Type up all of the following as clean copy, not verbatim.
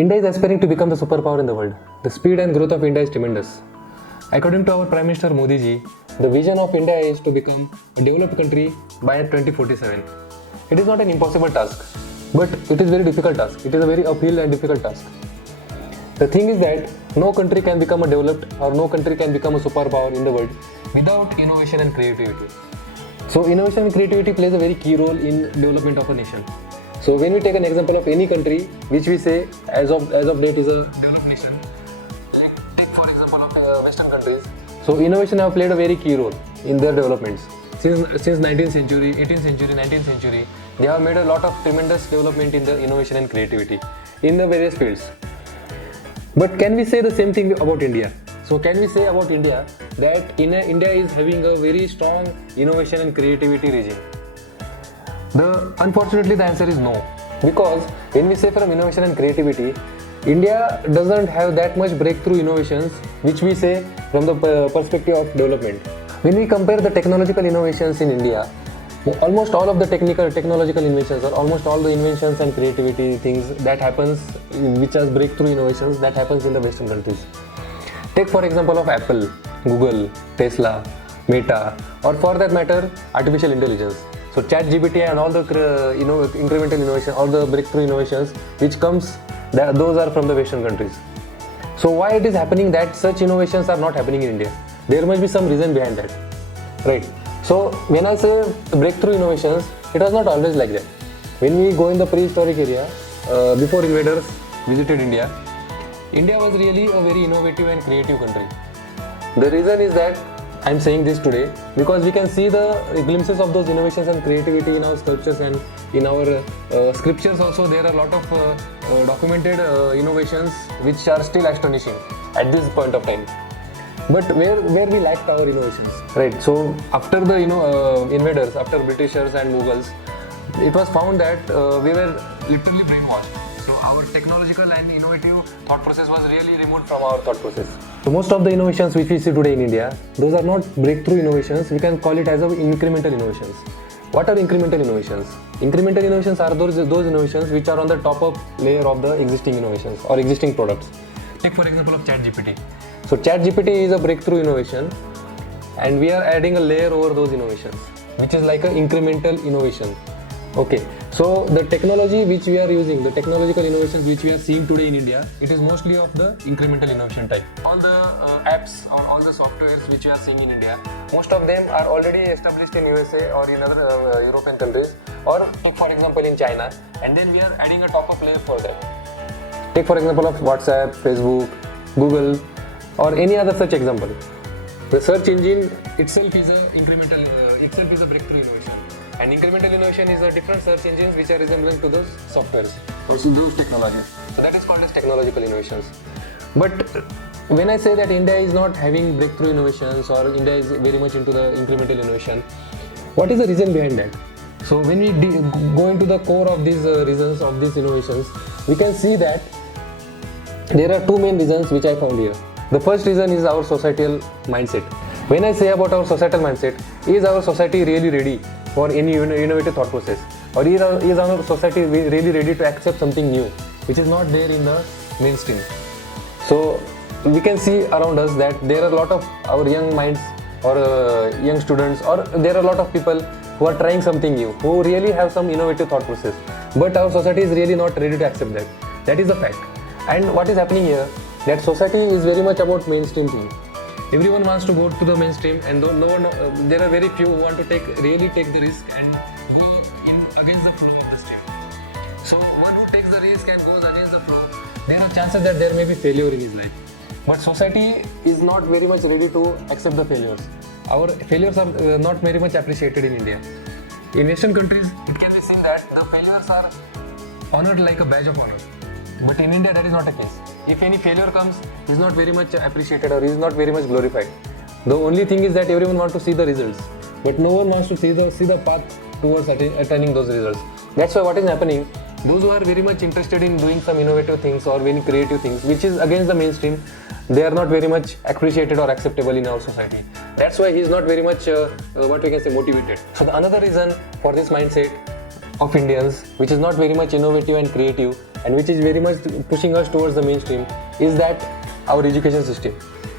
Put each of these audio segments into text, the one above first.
India is aspiring to become the superpower in the world. The speed and growth of India is tremendous. According to our Prime Minister Modi ji, the vision of India is to become a developed country by 2047. It is not an impossible task, but it is a very difficult task. It is a very uphill and difficult task. The thing is that no country can become a developed or no country can become a superpower in the world without innovation and creativity. So innovation and creativity plays a very key role in development of a nation. So when we take an example of any country which we say as of date is a developed nation, like take for example of Western countries. So innovation have played a very key role in their developments. Since 19th century, 18th century, 19th century, they have made a lot of tremendous development in the innovation and creativity in the various fields. But can we say the same thing about India? So can we say about India that India is having a very strong innovation and creativity regime? Unfortunately, the answer is no. Because when we say from innovation and creativity, India doesn't have that much breakthrough innovations which we say from the perspective of development. When we compare the technological innovations in India, almost all of the technological inventions or almost all the inventions and creativity things that happens, which are breakthrough innovations, that happens in the Western countries. Take for example of Apple, Google, Tesla, Meta, or for that matter, artificial intelligence. So ChatGPT and all the incremental innovation, all the breakthrough innovations which comes, those are from the Western countries. So why it is happening that such innovations are not happening in India? There must be some reason behind that, right? So when I say breakthrough innovations, it was not always like that. When we go in the prehistoric area, before invaders visited India, India was really a very innovative and creative country. The reason is that I am saying this today because we can see the glimpses of those innovations and creativity in our sculptures and in our scriptures also. There are a lot of documented innovations which are still astonishing at this point of time. But where we lacked our innovations, right? So after the invaders, after Britishers and Mughals, it was found that we were literally brainwashed. So our technological and innovative thought process was really removed from our thought process. So most of the innovations which we see today in India, those are not breakthrough innovations. We can call it as incremental innovations. What are incremental innovations? Incremental innovations are those innovations which are on the top of layer of the existing innovations or existing products. Take for example of ChatGPT. So ChatGPT is a breakthrough innovation and we are adding a layer over those innovations, which is like an incremental innovation. Okay, so the technology which we are using, the technological innovations which we are seeing today in India, it is mostly of the incremental innovation type. All the apps or all the softwares which we are seeing in India, most of them are already established in USA or in other European countries, or take for example in China, and then we are adding a top-up layer for that. Take for example of WhatsApp, Facebook, Google, or any other such example. The search engine itself is a breakthrough innovation. And incremental innovation is a different search engines which are resembling to those softwares, or those technologies. So that is called as technological innovations. But when I say that India is not having breakthrough innovations or India is very much into the incremental innovation, what is the reason behind that? So when we go into the core of these reasons of these innovations, we can see that there are two main reasons which I found here. The first reason is our societal mindset. When I say about our societal mindset, is our society really ready for any innovative thought process? Or is our society really ready to accept something new, which is not there in the mainstream? So we can see around us that there are a lot of our young minds or young students, or there are a lot of people who are trying something new, who really have some innovative thought process. But our society is really not ready to accept that. That is a fact. And what is happening here, that society is very much about mainstream thing. Everyone wants to go to the mainstream, and there are very few who want to really take the risk and go in against the flow of the stream. So one who takes the risk and goes against the flow, there are chances that there may be failure in his life. But society is not very much ready to accept the failures. Our failures are not very much appreciated in India. In Western countries, it can be seen that the failures are honored like a badge of honor. But in India, that is not the case. If any failure comes, it is not very much appreciated or is not very much glorified. The only thing is that everyone wants to see the results, but no one wants to see the path towards attaining those results. That's why what is happening, those who are very much interested in doing some innovative things or very creative things, which is against the mainstream, they are not very much appreciated or acceptable in our society. That's why he is not very much, motivated. So the another reason for this mindset of Indians, which is not very much innovative and creative, and which is very much pushing us towards the mainstream is that our education system.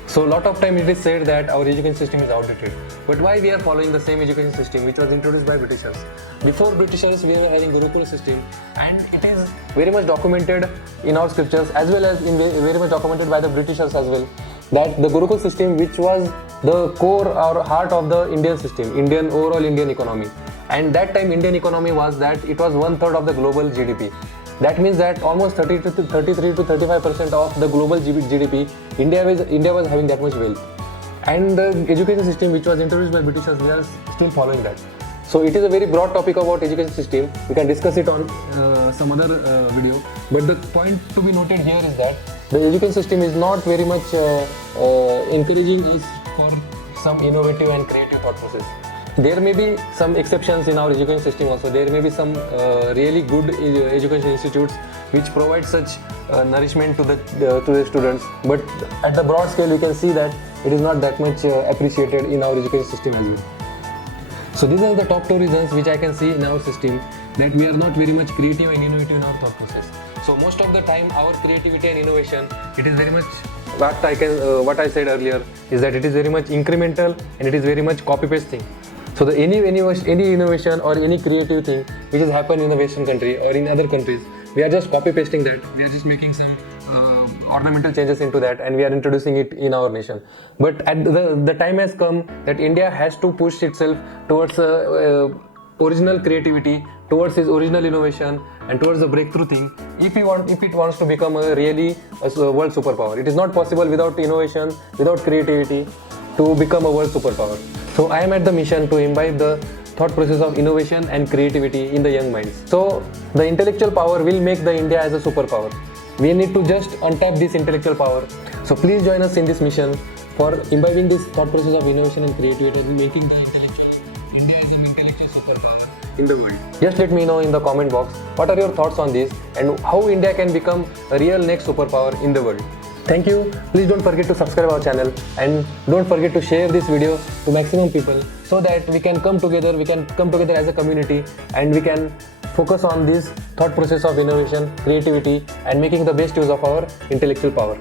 So a lot of time it is said that our education system is outdated. But why we are following the same education system which was introduced by Britishers? Before Britishers we were having Gurukula system, and it is very much documented in our scriptures as well as very much documented by the Britishers as well, that the Gurukul system, which was the core or heart of the Indian system, overall Indian economy. And that time Indian economy was that it was 1/3 of the global GDP. That means that almost 33 to 35% of the global GDP, India was having that much wealth. And the education system which was introduced by Britishers, we are still following that. So it is a very broad topic about education system. We can discuss it on some other video. But the point to be noted here is that the education system is not very much encouraging us for some innovative and creative thought process. There may be some exceptions in our education system also. There may be some really good education institutes which provide such nourishment to the students. But at the broad scale, we can see that it is not that much appreciated in our education system as well. So these are the top 2 reasons which I can see in our system, that we are not very much creative and innovative in our thought process. So most of the time, our creativity and innovation, it is very much what I said earlier is that it is very much incremental and it is very much copy-paste thing. So the any innovation or any creative thing which has happened in the Western country or in other countries, we are just copy-pasting that. We are just making some ornamental changes into that, and we are introducing it in our nation. But at the time has come that India has to push itself towards original creativity, towards its original innovation, and towards the breakthrough thing. If it wants to become a world superpower, it is not possible without innovation, without creativity, to become a world superpower. So I am at the mission to imbibe the thought process of innovation and creativity in the young minds. So the intellectual power will make the India as a superpower. We need to just untap this intellectual power. So please join us in this mission for imbibing this thought process of innovation and creativity and making the India as an intellectual superpower in the world. Just let me know in the comment box what are your thoughts on this and how India can become a real next superpower in the world. Thank you. Please don't forget to subscribe our channel and don't forget to share this video to maximum people so that we can come together as a community, and we can focus on this thought process of innovation, creativity, and making the best use of our intellectual power.